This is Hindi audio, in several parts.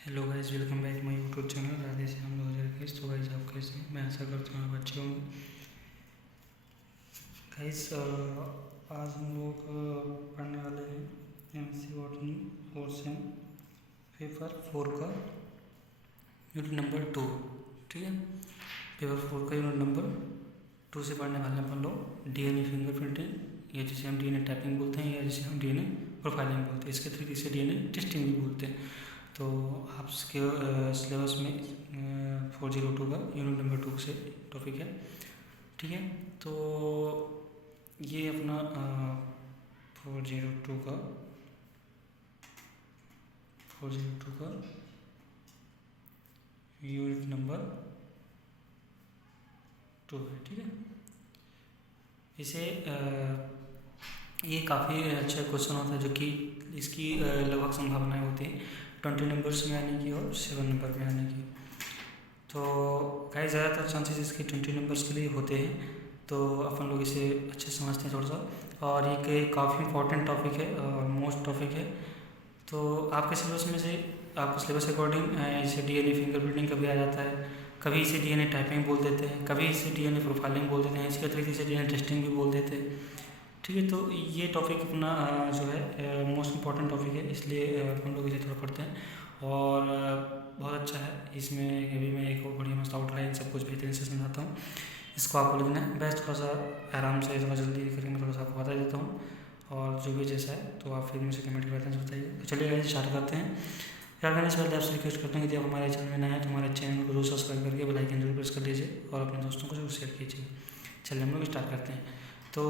Hello guys, welcome back my YouTube channel Radhe Shyam 2021। तो गाइस आप कैसे हैं? मैं आशा करता हूँ आप अच्छे होंगे। गाइस आज हम लोग पढ़ने वाले हैं एमएससी बॉटनी और सेम पेपर 4 का यूनिट नंबर 2। ठीक है, पेपर 4 का यूनिट नंबर 2 से पढ़ने वाले हैं अपन लोग डीएनए फिंगरप्रिंटिंग, या जिसे हम डीएनए टैपिंग बोलते हैं, या जिसे हम डीएनए प्रोफाइलिंग बोलते हैं। इसके तरीके से डीएनए टेस्टिंग भी बोलते हैं। तो आपके सिलेबस में 402 का यूनिट नंबर 2 से टॉपिक है। ठीक है, तो ये अपना 402 का यूनिट नंबर 2 है। ठीक है, इसे ये काफ़ी अच्छा क्वेश्चन होता है, जो कि इसकी लगभग संभावनाएं होती हैं 20 नंबर्स में आने की और 7 नंबर में आने की। तो गाइस ज़्यादातर चांसेस इसके 20 नंबर्स के लिए होते हैं, तो अपन लोग इसे अच्छे समझते हैं थोड़ा सा। और ये काफ़ी इंपॉर्टेंट टॉपिक है और मोस्ट टॉपिक है। तो आपके सिलेबस में से आपके सिलेबस के अकॉर्डिंग इसे डीएनए फिंगरप्रिंटिंग कभी आ जाता है, कभी इसे डीएनए टाइपिंग बोल देते हैं, कभी इसे डीएनए प्रोफाइलिंग बोल देते हैं, इसके अतिरिक्त इसे डीएनए टेस्टिंग भी बोल देते हैं। ठीक है, तो ये टॉपिक अपना जो है मोस्ट इम्पॉर्टेंट टॉपिक है, इसलिए हम लोग इसे थोड़ा पढ़ते हैं और बहुत अच्छा है। इसमें अभी मैं एक और बढ़िया मस्त आउटलाइन सब कुछ बेहतरीन से समझाता हूँ। इसको आपको लिखना है, बेस्ट थोड़ा सा आराम से थोड़ा जल्दी करके मैं थोड़ा सा आपको बता देता हूँ, और जो भी जैसा है तो आप फिर मुझे कमेंट करते हैं बताइए। तो चलिए गाइस स्टार्ट करते हैं। क्या करने से पहले आपसे रिक्वेस्ट करते हैं कि आप हमारे चैनल में नए हैं तो हमारे चैनल को जरूर सब्सक्राइब करके बेल आइकन जरूर प्रेस कर लीजिए और अपने दोस्तों को जरूर शेयर कीजिए। चलिए हम लोग स्टार्ट करते हैं। तो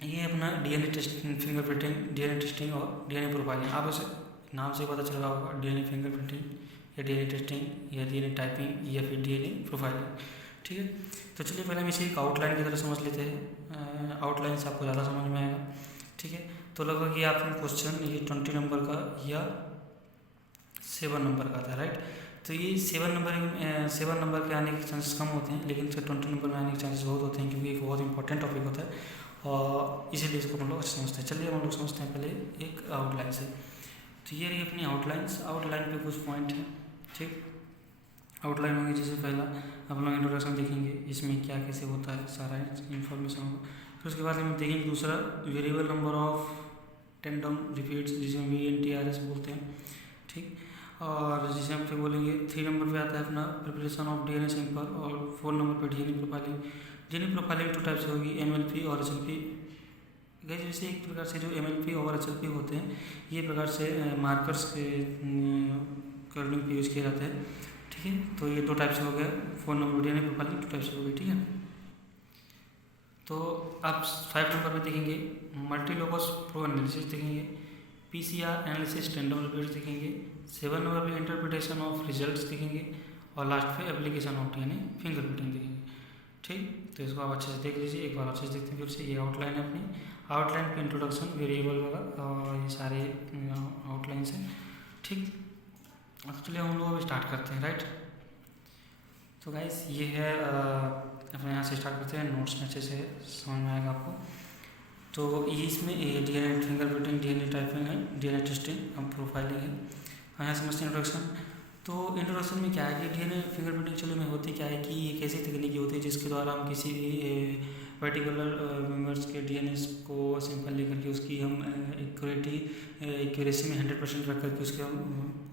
ये अपना DNA testing, fingerprinting, DNA testing और डीएनए प्रोफाइलिंग, आप उसे नाम से पता चल रहा होगा, डीएनए फिंगरप्रिंटिंग या डीएनए टेस्टिंग या डीएनए टाइपिंग या फिर डीएनए प्रोफाइलिंग। ठीक है, तो चलिए पहले हम इसे एक आउटलाइन की तरह समझ लेते हैं। आउटलाइन से आपको ज़्यादा समझ में आएगा। ठीक है, तो लगभग ये आपका क्वेश्चन ये 20 नंबर का या 7 नंबर का था, राइट। तो ये 7 नंबर के आने के चांसेस कम होते हैं, लेकिन इसके 20 नंबर में आने के चांसेस बहुत होते हैं, क्योंकि एक बहुत इंपॉर्टेंट टॉपिक होता है और इसीलिए इसको हम लोग अच्छे समझते हैं। चलिए हम लोग समझते हैं पहले एक आउटलाइन से। तो ये रही अपनी आउटलाइंस। आउटलाइन पे कुछ पॉइंट है। ठीक, आउटलाइन होगी जैसे पहला हम लोग इंट्रोडक्शन देखेंगे, इसमें क्या कैसे होता है सारा इन्फॉर्मेशन होगा। फिर उसके बाद हम देखेंगे दूसरा variable number of tandem repeats, जिसे VNTRS बोलते हैं। ठीक, और जिसे हम फिर बोलेंगे 3 नंबर पे आता है अपना प्रिपरेशन ऑफ डीएनए सैंपल, और 4 नंबर पे DNA profiling. DNA profiling 2 type से होगी, MLP और HLP। जैसे एक प्रकार से जो MLP और HLP होते हैं, ये प्रकार से मार्कर्स के कर्लिंग पे यूज़ किए जाते हैं। ठीक है, तो ये 2 टाइप से हो गया, 4 नंबर डीएनए प्रोफाइलिंग 2 टाइप से हो गई। ठीक है, तो आप 5 नंबर पे देखेंगे मल्टीलोकस प्रो एनालिसिस देखेंगे, PCR एनालिसिस टेंडम रिपीट्स देखेंगे, 7 नंबर पे इंटरप्रिटेशन ऑफ रिजल्ट्स देखेंगे, और लास्ट पे एप्लीकेशन ऑफ डीएनए फिंगरप्रिंटिंग देखेंगे। ठीक, तो इसको आप अच्छे से देख लीजिए। एक बार अच्छे से देखते हैं फिर से। ये आउटलाइन है अपनी। आउटलाइन पे इंट्रोडक्शन, वेरिएबल वाला, और ये सारे आउटलाइंस हैं। ठीक, तो चलिए हम लोग अभी स्टार्ट करते हैं, राइट। तो गाइस ये है अपने यहाँ से स्टार्ट करते हैं, नोट्स में अच्छे से समझ में आएगा आपको। तो ये इसमें डीएनए फिंगरप्रिंटिंग, डीएनए टाइपिंग है, डीएनए टेस्टिंग और प्रोफाइलिंग है। यहाँ समझते हैं इंट्रोडक्शन। तो इंट्रोडक्शन में क्या है कि डीएनए फिंगरप्रिंटिंग चलो में होती क्या है कि एक ऐसी तकनीकी होती है जिसके द्वारा हम किसी भी पर्टिकुलर मेम्बर्स के डीएनए को सैंपल लेकर के उसकी हम एक्यूरेसी में 100% रख करके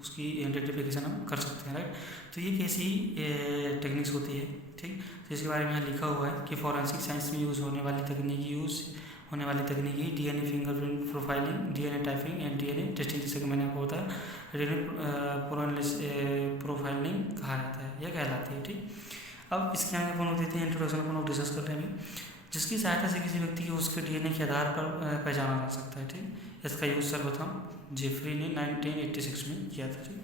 उसकी आइडेंटिफिकेशन हम कर सकते हैं, राइट। तो ये कैसी टेक्निक्स होती है, ठीक। तो इसके बारे में यहाँ लिखा हुआ है कि फॉरेंसिक साइंस में यूज़ होने वाली तकनीकी DNA fingerprint profiling, DNA typing and DNA testing, जैसे कि मैंने आपको बताया डीएनए प्रोफाइलिंग कहा जाता है या कहलाती है। ठीक, अब इसके आगे अपन लोग देते हैं इंट्रोडक्शन, अपन लोग डिस्कस करते हैं जिसकी सहायता से किसी व्यक्ति को उसके डीएनए के आधार पर पहचाना जा सकता है। ठीक, इसका यूज़ सर्वप्रथम जेफरी ने 1986 में किया था। ठीक,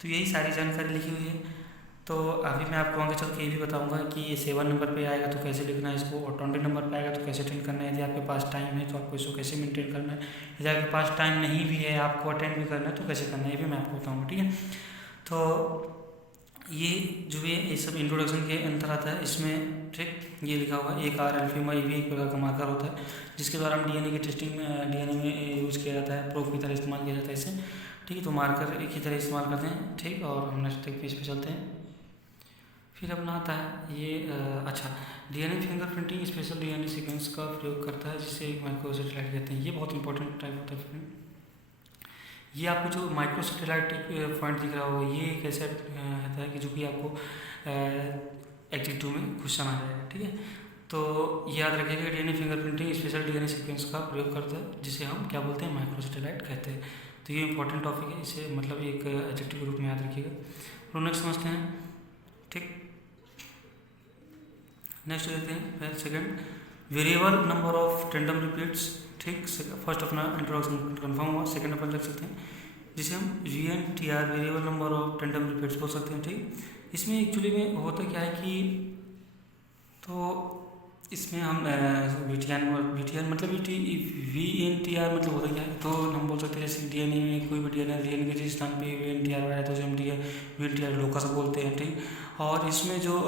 तो यही सारी जानकारी लिखी हुई है। तो अभी मैं आपको आगे चल के ये भी बताऊंगा कि ये 7 नंबर पे आएगा तो कैसे लिखना है इसको, और 20 नंबर पे आएगा तो कैसे अटेंड करना है। यदि आपके पास टाइम है तो आपको इसको कैसे मेंटेन करना है, यदि आपके पास टाइम नहीं भी है आपको अटेंड भी करना है तो कैसे करना है, ये भी मैं आपको बताऊँगा। ठीक है, तो ये जो है ये सब इंट्रोडक्शन के अंतर आता है इसमें। ठीक, ये लिखा हुआ है एक RLFMI भी एक प्रकार का मार्कर होता है जिसके द्वारा हम डीएनए की टेस्टिंग में डीएनए में यूज़ किया जाता है, प्रूफ की तरह इस्तेमाल किया जाता है इसे। ठीक है, तो मार्कर एक ही तरह इस्तेमाल करते हैं। ठीक, और हम नेक्स्ट पेज पे चलते हैं। फिर अपना आता है ये अच्छा, DNA fingerprinting special DNA sequence का प्रयोग करता है, जिसे एक माइक्रोसैटेलाइट कहते हैं। ये बहुत इंपॉर्टेंट टाइप होता है फ्रेंड। ये आपको जो माइक्रोसैटेलाइट पॉइंट दिख रहा होगा, ये एक ऐसा रहता है कि जो कि आपको एग्जीक्यूटिव में क्वेश्चन आ जाएगा। ठीक है, तो याद रखिएगा DNA fingerprinting special DNA sequence का प्रयोग करता है, जिसे हम क्या बोलते हैं, माइक्रोसैटेलाइट कहते हैं। तो ये इंपॉर्टेंट टॉपिक है, इसे मतलब एक एडजेक्टिव के रूप में याद रखिएगा। तो नेक्स्ट समझते हैं। ठीक, नेक्स्ट देते हैं second, variable number of tandem repeats. ठीक, फर्स्ट अपना इंट्रोडक्शन कंफर्म हुआ। सेकंड अपन रख सकते हैं, जिसे हम VNTR variable number of tandem repeats बोल सकते हैं। ठीक, इसमें एक्चुअली में होता क्या है कि तो इसमें हम VTR मतलब VNTR मतलब होता क्या है, तो हम बोल सकते हैं जैसे DNA में कोई भी DNA के जिस स्थान पे VNTR आया तो हम VNTR लोकस बोलते हैं। ठीक, और इसमें जो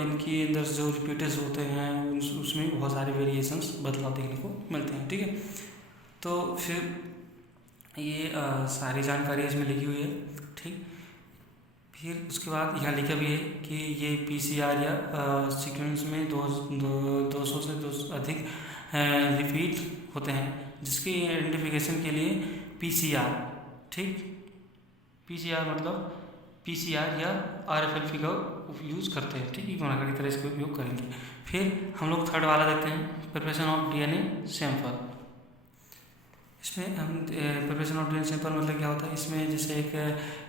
इनके अंदर जो रिपीटर्स होते हैं उसमें बहुत सारे वेरिएशंस बदलाव देखने को मिलते हैं। ठीक है, तो फिर ये सारी जानकारी इसमें लिखी हुई है। ठीक, फिर उसके बाद यहाँ लिखा भी है कि ये PCR या सीक्वेंस में 200 से अधिक रिपीट होते हैं, जिसकी आइडेंटिफिकेशन के लिए PCR, ठीक, PCR मतलब PCR या RFLP का यूज़ करते हैं। ठीक, इकोनॉमिक की तरह इसका उपयोग करेंगे। फिर हम लोग थर्ड वाला देखते हैं, प्रिपरेशन ऑफ DNA सैंपल। इसमें हम प्रिपरेशन ऑफ DNA सैंपल मतलब क्या होता है, इसमें जैसे एक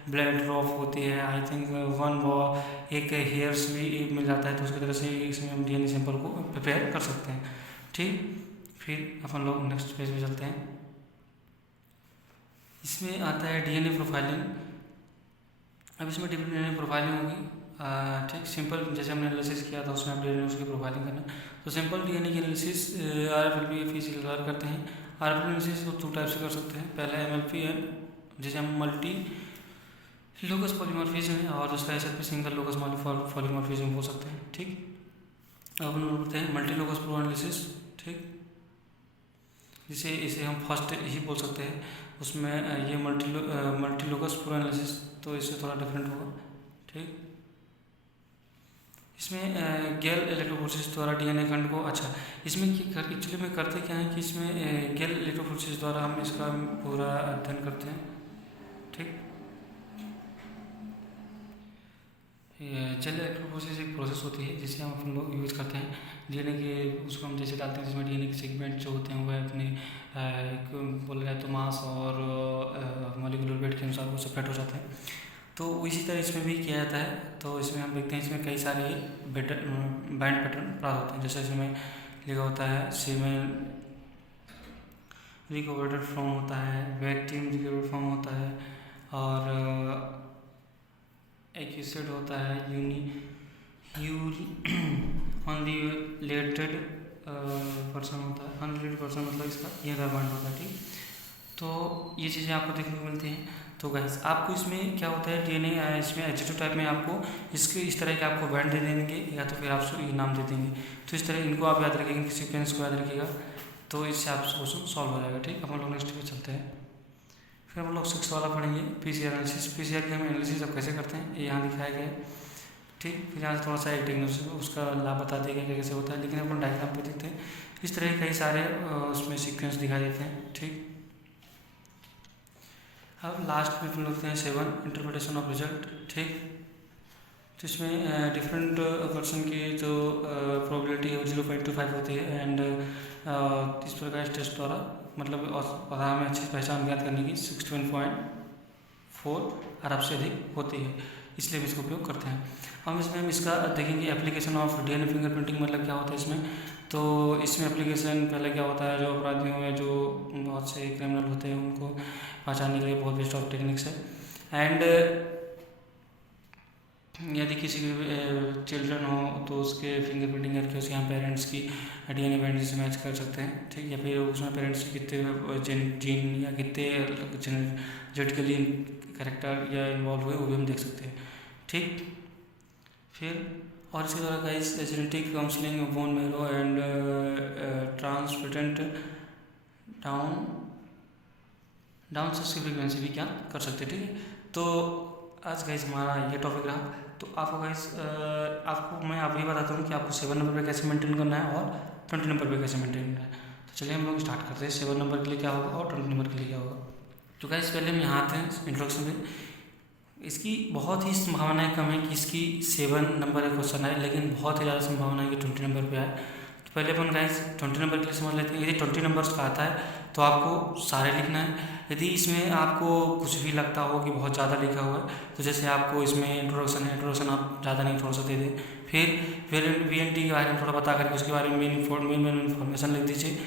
ब्लड ड्रॉप होती है, आई थिंक एक हेयर्स भी मिल जाता है, तो उसकी तरह से इसमें हम DNA सैंपल को प्रिपेयर कर सकते हैं। ठीक, फिर अपन लोग नेक्स्ट पेज पे चलते हैं। इसमें आता है DNA प्रोफाइलिंग। अब इसमें DNA प्रोफाइलिंग होगी। ठीक, सिंपल जैसे हमने एनालिसिस किया था उसमें आप DNA उसकी प्रोफाइलिंग करना। तो सिंपल DNA की एनालिसिस RFLP फिजिकल द्वारा करते हैं। RFLP एनालिसिस को 2 टाइप से कर सकते हैं। पहला MLP है, जिसे हम मल्टी लोकस पॉलीमॉर्फिज्म है, और दूसरा SLP सिंगल लोकस पॉलीमॉर्फिज्म बोल सकते हैं। ठीक, अब हम बोलते हैं मल्टी लोकस प्रो एनालिसिस। ठीक, इसे हम फर्स्ट ही बोल सकते हैं। उसमें ये मल्टी लोकस प्रो एनालिसिस, तो इससे थोड़ा डिफरेंट होगा। ठीक, इसमें गैल इलेक्ट्रोफोरेसिस द्वारा DNA खंड को, अच्छा इसमें एक्चुअली में करते क्या है कि इसमें गैल इलेक्ट्रोफोरेसिस द्वारा हम इसका पूरा अध्ययन करते हैं। ठीक, जेल इलेक्ट्रोफोरेसिस एक प्रोसेस होती है जिसे हम लोग यूज़ करते हैं। DNA के उसको हम जैसे डालते हैं, जिसमें DNA के सेगमेंट जो होते हैं वह अपने बोला जाए तो मास और मॉलिक्यूलर वेट के अनुसार वो सेपरेट हो जाते हैं। तो इसी तरह इसमें भी किया जाता है। तो इसमें हम देखते हैं इसमें कई सारे बैंड पैटर्न प्राप्त होते हैं। जैसे इसमें लिखा होता है सीमेन रिकवर्ड फॉर्म होता है, वैक्यूम रिकवर्ड फॉर्म होता है, और एक्यूसेड होता है, अनरिलेटेड पर्सन होता है। अनरिलेटेड पर्सन मतलब इसका ये बैंड होता है। ठीक, तो ये चीज़ें आपको देखने को मिलती हैं। तो गाइस आपको इसमें क्या होता है, DNA इसमें एडजेक्टिव टाइप में आपको इस तरह के आपको बैंड दे देंगे, या तो फिर आप ये नाम दे देंगे। तो इस तरह इनको आप याद रखिएगा, सीक्वेंस को याद रखिएगा, तो इससे आप क्वेश्चन सॉल्व हो जाएगा। ठीक, अपन लोग नेक्स्ट पे चलते हैं। फिर हम लोग 6 वाला पढ़ेंगे, PCR एनालिसिस। PCR की हम एनालिसिस अब कैसे करते हैं ये यहाँ दिखाया गया है। ठीक, फिर यहाँ से थोड़ा सा एक टेक्नोलॉजी उसका लाभ बता दिया गया कैसे होता है, लेकिन अपन डायग्राम पे देखते हैं। इस तरह कई सारे उसमें सीक्वेंस दिखाई देते हैं। ठीक, अब लास्ट में अपन लोग हैं 7 इंटरप्रिटेशन ऑफ रिजल्ट। ठीक, तो इसमें डिफरेंट पर्सन की जो प्रोबेबिलिटी है 0.25 होती है, एंड इस प्रकार टेस्ट द्वारा मतलब पता में अच्छी पहचान ज्ञात करने की 61.4 अरब से अधिक होती है, इसलिए हम इसका उपयोग करते हैं। हम इसका देखेंगे एप्लीकेशन ऑफ DNA फिंगरप्रिंटिंग मतलब क्या होता है इसमें। तो इसमें एप्लीकेशन पहले क्या होता है, जो अपराधियों में जो बहुत से क्रिमिनल होते हैं उनको पहचानने के लिए बहुत बेस्ट ऑफ टेक्निक्स है। एंड यदि किसी चिल्ड्रन हो तो उसके फिंगरप्रिंटिंग करके उसके यहाँ पेरेंट्स की DNA बैंड से मैच कर सकते हैं। ठीक, या फिर उसमें पेरेंट्स की कितने जीन या कितने जेनेटिकली कैरेक्टर या इन्वॉल्व हुए वो भी हम देख सकते हैं। ठीक, फिर और इसके द्वारा guys genetic counselling, bone marrow and transplant down down shift की फ्रीक्वेंसी भी क्या कर सकते हैं, ठीक है। तो आज गाइस हमारा ये टॉपिक रहा। तो आपको गाइस आपको मैं आप ये बताता हूँ कि आपको 7 नंबर पे कैसे मेंटेन करना है और 20 नंबर पे कैसे मेंटेन करना है। तो चलिए हम लोग स्टार्ट करते हैं 7 नंबर के लिए क्या होगा और 20 नंबर के लिए क्या होगा। तो गाइस पहले हम यहाँ आते हैं इंट्रोडक्शन में। इसकी बहुत ही संभावनाएं कम है कि इसकी 7 नंबर का क्वेश्चन आए, लेकिन बहुत ही ज़्यादा संभावना है कि 20 नंबर पे आए। तो पहले अपन गाइस 20 नंबर के लिए समझ लेते हैं। यदि 20 नंबर्स का आता है तो आपको सारे लिखना है। यदि इसमें आपको कुछ भी लगता हो कि बहुत ज़्यादा लिखा हुआ है, तो जैसे आपको इसमें इंट्रोडक्शन है, इंट्रोडक्शन आप ज़्यादा नहीं थोड़ा सा दे दें। फिर VNT के बारे में थोड़ा बता करके उसके बारे में मेन इन्फॉर्मेशन लिख दीजिए।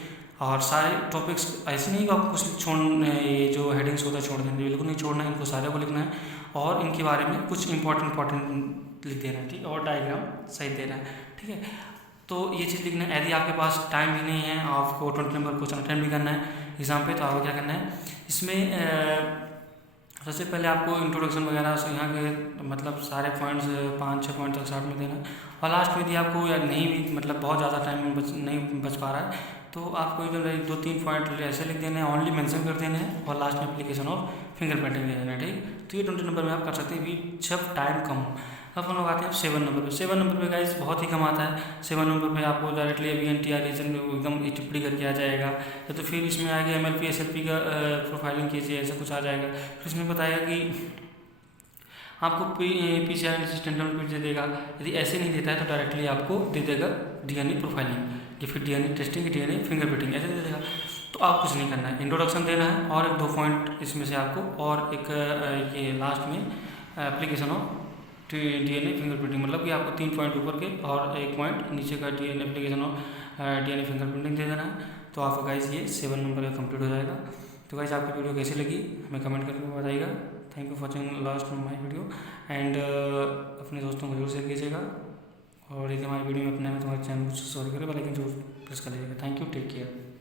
और सारे टॉपिक्स ऐसे नहीं कि आपको कुछ छोड़ने, ये जो हेडिंग्स होता है छोड़ देना, बिल्कुल नहीं छोड़ना है, इनको सारे को लिखना है और इनके बारे में कुछ इंपॉर्टेंट लिख देना है, ठीक है। और डायग्राम सही देना है, ठीक है। तो ये चीज़ लिखना है। यदि आपके पास टाइम भी नहीं है, आपको 20 नंबर क्वेश्चन अटेंड भी करना है एग्जाम पे, तो आपको क्या करना है इसमें सबसे पहले आपको इंट्रोडक्शन वगैरह से यहाँ के मतलब सारे पॉइंट्स 5-6 पॉइंट तक स्टार्ट में देना है। और लास्ट में यदि आपको या नहीं भी मतलब बहुत ज़्यादा टाइम नहीं बच पा रहा है, तो आपको इधर 2-3 पॉइंट ऐसे लिख देने हैं, ओनली मेंशन कर देने हैं और लास्ट में एप्लीकेशन ऑफ फिंगरप्रिंटिंग दे देना है, ठीक। तो ये 20 नंबर में आप कर सकते हैं भी जब टाइम कम हो। अब हम लोग आते हैं 7 नंबर पे। 7 नंबर पे गाइस बहुत ही कम आता है। 7 नंबर पे आपको डायरेक्टली VNT या रीजन में एकदम टिप्पणी करके आ जाएगा, या तो फिर इसमें आएगा MLP SLP का प्रोफाइलिंग कीजिए, ऐसा कुछ आ जाएगा। फिर इसमें बताएगा कि आपको PCR एनालिसिस दे देगा। यदि ऐसे नहीं देता है तो डायरेक्टली आपको दे देगा DNA प्रोफाइलिंग या फिर DNA टेस्टिंग, DNA फिंगरप्रिंटिंग ऐसे दे देगा। तो आप कुछ नहीं करना है, इंट्रोडक्शन देना है और 1-2 पॉइंट इसमें से आपको, और एक ये लास्ट में एप्लीकेशन ऑफ DNA फिंगरप्रिंटिंग, मतलब कि आपको 3 पॉइंट ऊपर के और 1 पॉइंट नीचे का DNA application of DNA fingerprinting दे देना है। तो आपका गाइस ये 7 नंबर का कंप्लीट हो जाएगा। तो गाइस आपकी वीडियो कैसी लगी हमें कमेंट करके बताइएगा। Thank you for watching last on my video and अपने दोस्तों को जरूर शेयर कीजिएगा। और यदि हमारी वीडियो में अपने में तुम्हारे चैनल को सब्सक्राइब करें, बेल आइकन जरूर प्रेस कर लीजिएगा। Thank you, take care.